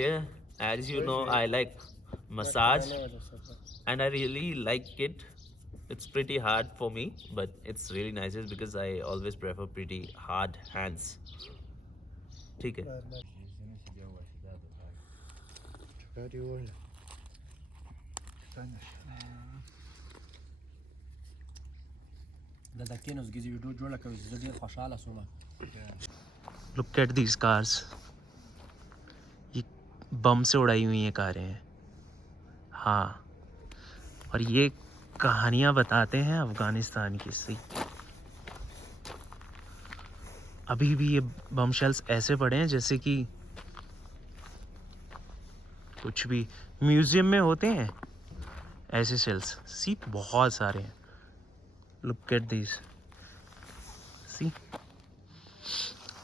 Yeah, as you know, I like massage and I really like it. It's pretty hard for me, but it's really nice just because I always prefer pretty hard hands. ठीक है. Look at these cars. ये बम से उड़ाई हुई हैं कारें हैं. हाँ. और ये कहानियाँ बताते हैं अफगानिस्तान की. सी अभी भी ये बम शेल्स ऐसे पड़े हैं जैसे कि कुछ भी म्यूजियम में होते हैं ऐसे शेल्स. सी बहुत सारे हैं. Look at this. सी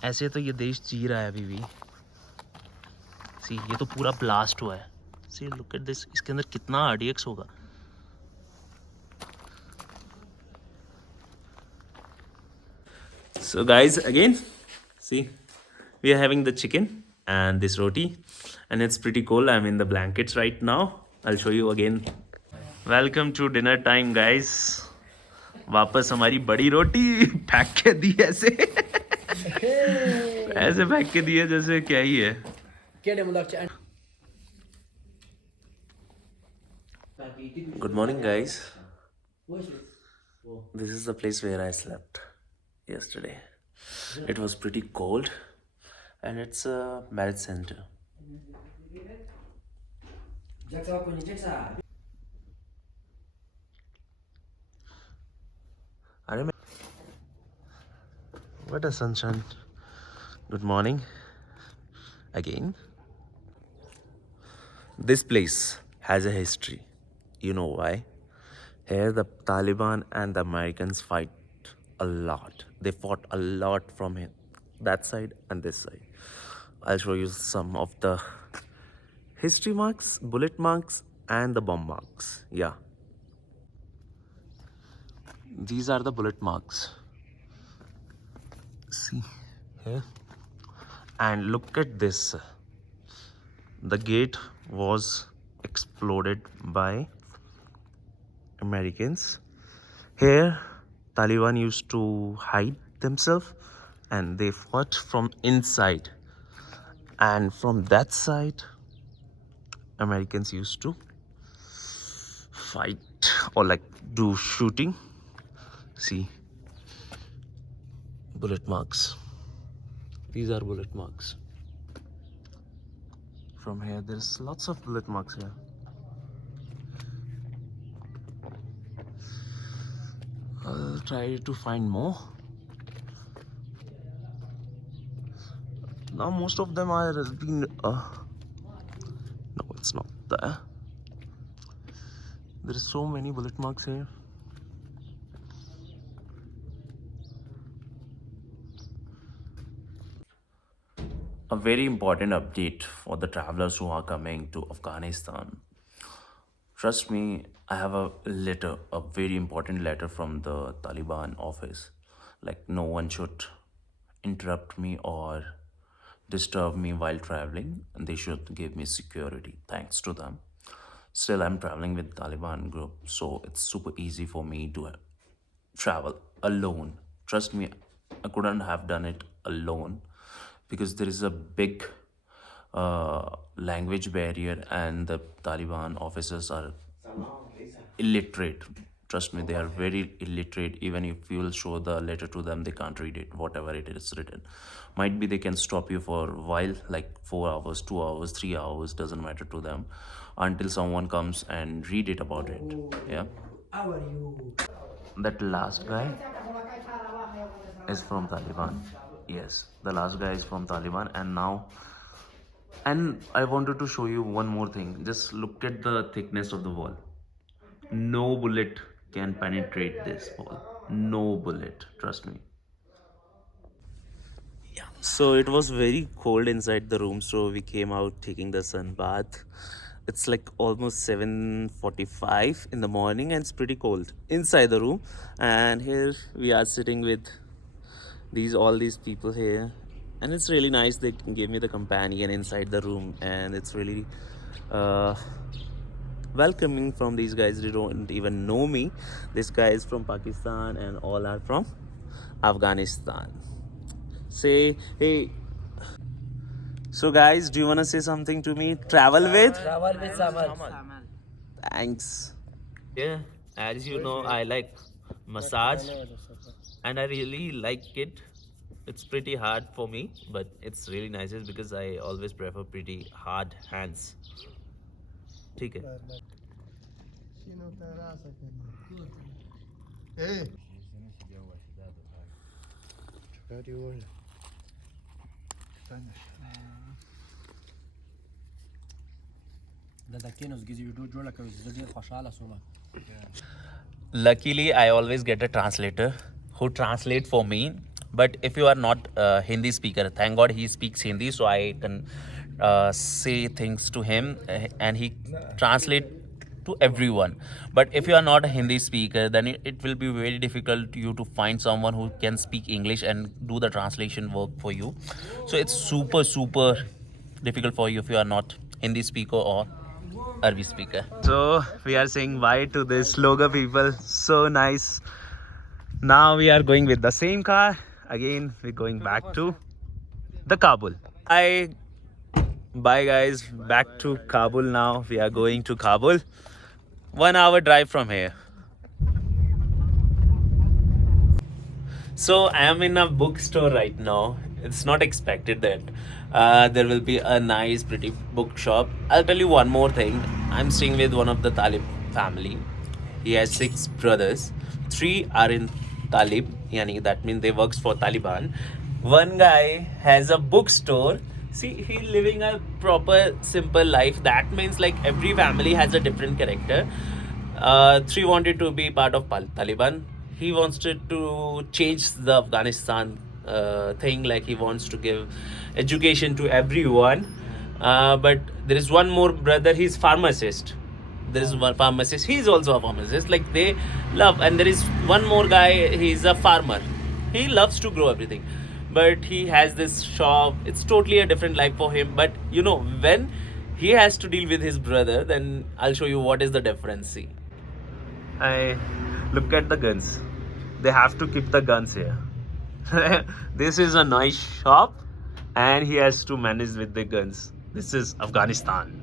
ऐसे तो ये देश जी रहा है अभी भी. सी ये तो पूरा ब्लास्ट हुआ है. See look at this. इसके अंदर कितना आरडीएक्स होगा. So guys, again, see, we are having the chicken and this roti, and it's pretty cold. I'm in the blankets right now. I'll show you again. Welcome to dinner time, guys. वापस हमारी बड़ी रोटी फेंक के दी ऐसे. ऐसे फेंक के दी है जैसे क्या ही है. Good morning, guys. This is the place where I slept yesterday. It was pretty cold, and it's a marriage center. What a sunshine. Good morning again. This place has a history. You know why? Here, the Taliban and the Americans fight a lot. They fought a lot from here, that side and this side. I'll show you some of the history marks, bullet marks, and the bomb marks. Yeah. These are the bullet marks. See here. And look at this. The gate was exploded by Americans. Here, Taliban used to hide themselves and they fought from inside. And from that side, Americans used to fight or like do shooting. See, bullet marks. These are bullet marks. From here, there's lots of bullet marks here. I'll try to find more. Now most of them are being no, it's not there. There is so many bullet marks here. A very important update for the travelers who are coming to Afghanistan. Trust me, I have a letter, a very important letter from the Taliban office. Like, no one should interrupt me or disturb me while traveling, and they should give me security. Thanks to them. Still, I'm traveling with Taliban group, so it's super easy for me to travel alone. Trust me, I couldn't have done it alone because there is a big language barrier and the Taliban officers are illiterate. Trust me, they are very illiterate. Even if you will show the letter to them, they can't read it, whatever it is written. Might be they can stop you for a while, like 4 hours, 2 hours, 3 hours, doesn't matter to them, until someone comes and read it about it. Yeah. That last guy is from Taliban. Yes, the last guy is from Taliban, and now, and I wanted to show you one more thing. Just look at the thickness of the wall. No bullet can penetrate this wall. No bullet, trust me. Yeah. So it was very cold inside the room, so we came out taking the sun bath. It's like almost 7:45 in the morning and it's pretty cold inside the room. And here we are sitting with all these people here. and it's really nice. They gave me the companion inside the room, and it's really uh, welcoming from these guys. They don't even know me. This guy is from Pakistan, and all are from Afghanistan. Say hey. So guys, do you wanna say something to me? Travel with? Travel with Samal. Thanks. Yeah, as you know, I like massage and I really like it. It's pretty hard for me, but it's really nice because I always prefer pretty hard hands. ठीक है. Luckily, I always get a translator who translate for me. But if you are not a Hindi speaker, thank God he speaks Hindi, so I can say things to him and he translate to everyone. But if you are not a Hindi speaker, then it will be very difficult to you to find someone who can speak English and do the translation work for you. So it's super difficult for you if you are not Hindi speaker or Arabic speaker. So we are saying bye to this logo people. So nice. Now we are going with the same car. Again, we're going back to the Kabul. Bye guys. Back to Kabul now. We are going to Kabul. 1 hour drive from here. So I am in a bookstore right now. It's not expected that there will be a nice, pretty bookshop. I'll tell you one more thing. I'm staying with one of the Talib family. He has 6 brothers. 3 are in Talib, yani that means they works for Taliban. One guy has a bookstore. See, he living a proper simple life. That means like every family has a different character. 3 wanted to be part of Taliban. He wants to change the Afghanistan thing, like he wants to give education to everyone. But there is one more brother, he's pharmacist. There is one pharmacist, he's also a pharmacist, like they love. And there is one more guy, he's a farmer. He loves to grow everything, but he has this shop. It's totally a different life for him. But you know, when he has to deal with his brother, then I'll show you what is the difference. See, I look at the guns. They have to keep the guns here. This is a nice shop, and he has to manage with the guns. This is Afghanistan.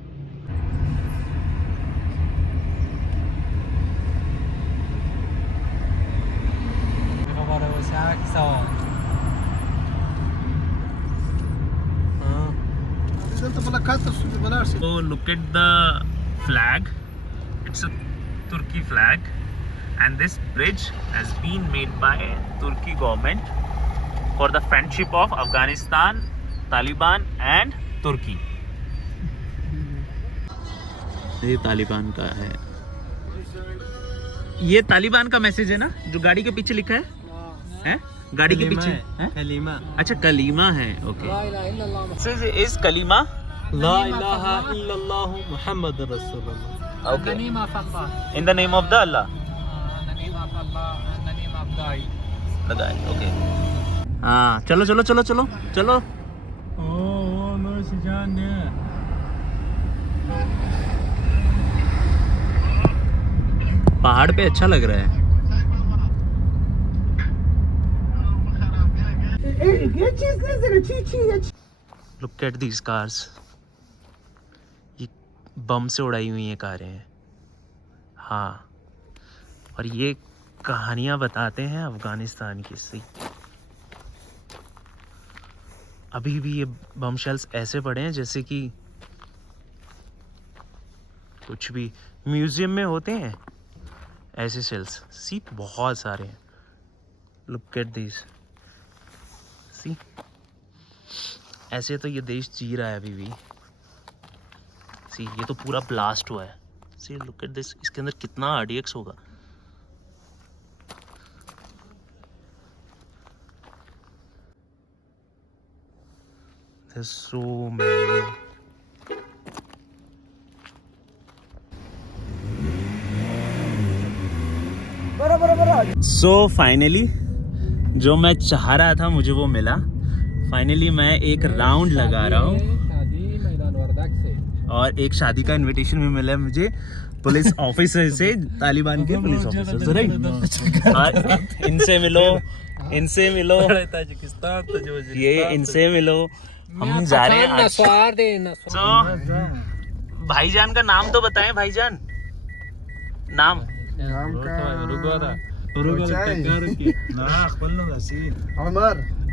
So look at the flag. It's a Turkey flag, and this bridge has been made by Turkey government for the friendship of Afghanistan, Taliban and Turkey. ये तालिबान का है. ये तालिबान का message है ना, जो गाड़ी के पीछे लिखा है? हैं? गाड़ी के पीछे है? कलीमा. अच्छा, कलीमा है. Okay. This is कलीमा. La ilaha illallah Muhammad Rasulullah. Okay. In the name of the Allah. In the name of Allah. In the name of God. The guy. Okay. हाँ, चलो चलो चलो चलो चलो. ओ मुझे जाने. पहाड़ पे अच्छा लग रहा है. Look at these cars. ये बम से उड़ाई हुई हैं कारें हैं. हाँ, और ये कहानियाँ बताते हैं अफगानिस्तान की. सी, अभी भी ये बम शेल्स ऐसे पड़े हैं जैसे कि कुछ भी म्यूजियम में होते हैं ऐसे शेल्स. सी, बहुत सारे हैं. Look at this. सी, ऐसे तो ये देश जी रहा है अभी भी. सी, ये तो पूरा ब्लास्ट हुआ है. सी, लुक एट दिस. इसके अंदर कितना RDX होगा. There's so many. So finally, जो मैं चाह रहा था मुझे वो मिला. फाइनली मैं एक राउंड लगा रहा हूँ और एक शादी का इनविटेशन भी मिला है मुझे पुलिस ऑफिसर से, तालिबान के पुलिस ऑफिसर से, राइट? इनसे मिलो, इनसे मिलो, ये इनसे मिलो। हम जा रहे हैं आज। तो भाईजान का नाम तो बताएं भाईजान, नाम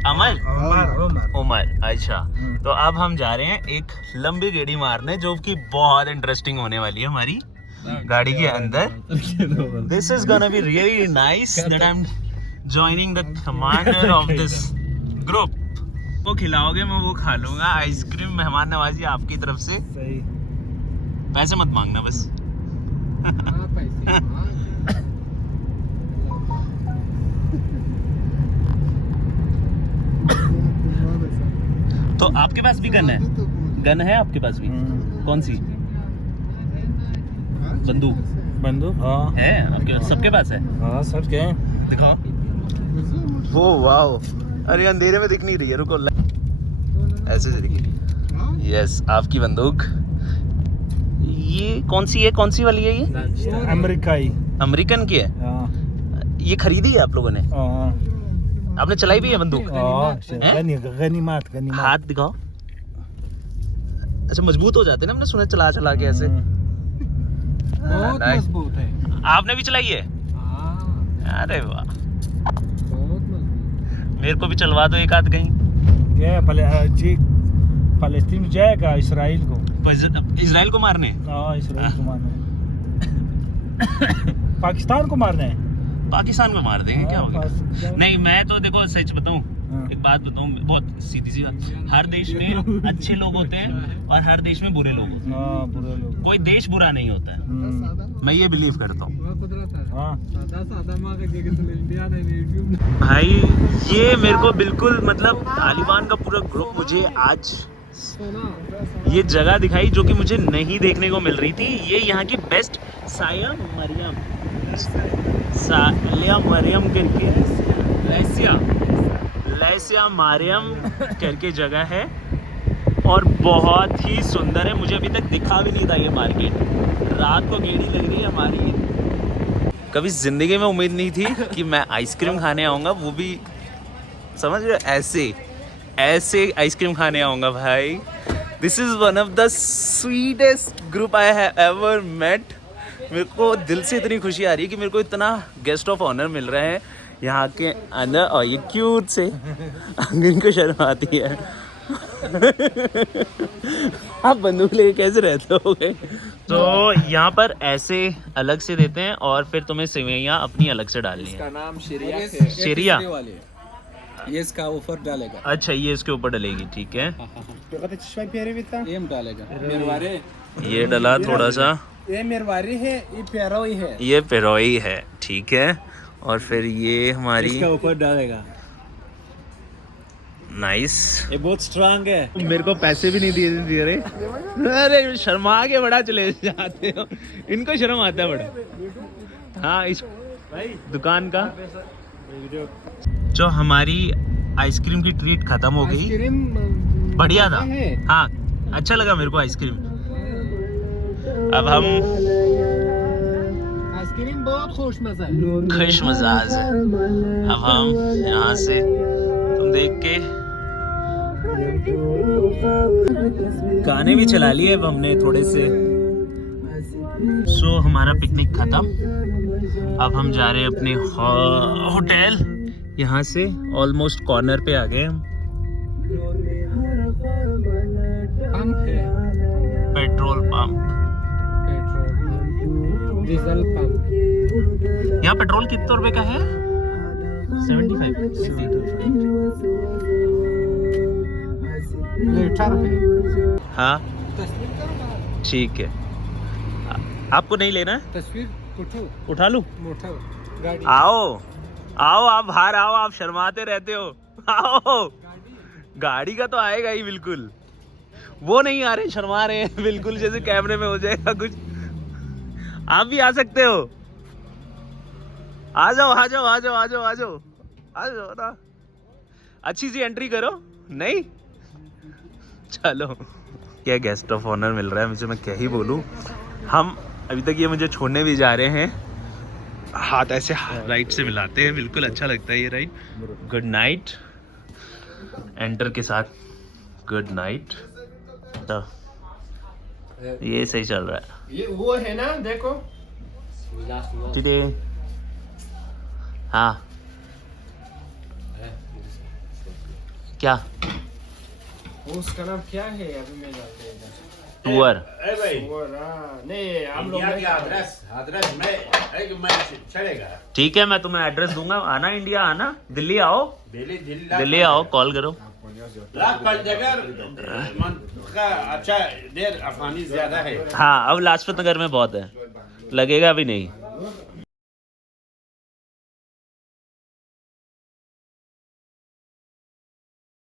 अमर, उमर। अच्छा, तो अब हम जा रहे हैं एक लंबी गेड़ी मारने जो कि बहुत इंटरेस्टिंग होने वाली है हमारी गाड़ी के अंदर। This is gonna be really nice that I am joining the commander of this group. वो खिलाओगे, मैं वो खा लूंगा। आइसक्रीम मेहमान नवाजी आपकी तरफ से। पैसे मत मांगना बस। तो आपके पास भी गन है? गन है आपके पास भी? कौन सी? बंदूक? बंदूक हाँ है आपके, सबके पास है? हाँ सबके हैं। दिखाओ। वो वाओ, अरे अंधेरे में दिख नहीं रही है, रुको ऐसे से दिखी। यस, आपकी बंदूक। ये कौन सी है, कौन सी वाली है ये? अमेरिकन की है। ये खरीदी है आप लोगों ने? आपने चलाई भी है बंदूक? गनीमत। हाथ दिखाओ। अच्छा, मजबूत हो जाते हैं ना, हमने सुना चला चला के ऐसे। बहुत मजबूत है। आपने भी चलाई है? अरे वाह, मेरे को भी चलवा दो एक आध कहीं। क्या फलस्तीन जाएगा? इसराइल को मारने? इसराइल को मारने। पाकिस्तान को मारना है? पाकिस्तान को मार देंगे, क्या होगा? नहीं, मैं तो देखो सच बताऊं, एक बात बताऊं, बहुत सीधी सी बात। हर देश में अच्छे लोग होते हैं और हर देश में बुरे लोग होते हैं। बुरे लोग, कोई देश बुरा नहीं होता है। मैं ये बिलीव करता हूँ भाई। ये मेरे को बिल्कुल मतलब तालिबान का पूरा ग्रुप मुझे आज ये जगह दिखाई जो कि मुझे नहीं देखने को मिल रही थी। ये यहाँ की बेस्ट साया मरियम करके, लैसिया मरियम करके जगह है और बहुत ही सुंदर है। मुझे अभी तक दिखा भी नहीं था ये मार्केट। रात को गेड़ी लग रही है हमारी। कभी जिंदगी में उम्मीद नहीं थी कि मैं आइसक्रीम खाने आऊँगा, वो भी समझ रहे हो ऐसे आइसक्रीम खाने आऊँगा भाई। This is one of the sweetest group I have ever met. मेरे को दिल से इतनी खुशी आ रही है कि मेरे को इतना गेस्ट ऑफ ऑनर मिल रहे हैं यहाँ के अंदर। और ये क्यूट से इनको शर्म आती है। आप बंदूक लेके कैसे रहते हो? तो यहाँ पर ऐसे अलग से देते हैं और फिर तुम्हें सेवइयाँ अपनी अलग से डालनी है। इसका नाम शेरिया। ये इसका ऊपर डालेगा। अच्छा, ये इसके ऊपर डलेगी, ठीक है। ये डला थोड़ा सा। ये मिरवारी है, ये पेरोई है। ये पेरोई है, ठीक है। और फिर ये हमारी इसका ऊपर डालेगा। नाइस। ये बहुत स्ट्रांग है। मेरे को पैसे भी नहीं दिए रहे। अरे शर्मा के बड़ा चले जाते हो, इनको शर्म आता है बड़ा। हाँ, इस भाई दुकान का जो हमारी आइसक्रीम की ट्रीट खत्म हो गई। बढ़िया था, हाँ अच्छा लगा मेरे को आइसक्रीम। अब हम आइसक्रीम बहुत खुश मजाज है। अब हम यहाँ से तुम देख के गाने भी चला लिए अब हमने थोड़े से। सो हमारा पिकनिक खत्म। अब हम जा रहे हैं अपने होटल। यहाँ से ऑलमोस्ट कॉर्नर पे आ गए हम। Petrol pump, diesel pump. यहाँ पेट्रोल कितने रुपए का है? 75 हाँ ठीक है। आपको नहीं लेना है? तस्वीर उठा लूं? आओ आप बाहर आओ, आप शर्माते रहते हो। आओ, गाड़ी का तो आएगा ही बिल्कुल। वो नहीं आ रहे, शर्मा रहे हैं बिल्कुल, जैसे कैमरे में हो जाएगा कुछ। आप भी आ सकते हो। आ जाओ ना, अच्छी सी एंट्री करो, नहीं, चलो क्या गेस्ट ऑफ ऑनर मिल रहा है मुझे, मैं क्या ही बोलूँ। हम अभी तक ये मुझे छोड़ने भी जा रहे हैं, हाथ ऐसे राइट से मिलाते हैं, बिल्कुल अच्छा लगता है ये राइट। गुड नाइट एंटर के साथ, गुड नाइट। तो ये सही चल रहा है, ये वो है ना, देखो टुडे। हाँ क्या उसका नाम क्या है, अभी मैं जाते हैं टूर? नहीं, आप लोग एड्रेस मैं चलेगा। ठीक है, मैं तुम्हें एड्रेस दूंगा, आना इंडिया, आना दिल्ली आओ, दिल्ली आओ, कॉल करो। का अच्छा देर अफगानी ज्यादा है। हाँ अब लाजपत नगर में बहुत है, लगेगा भी नहीं।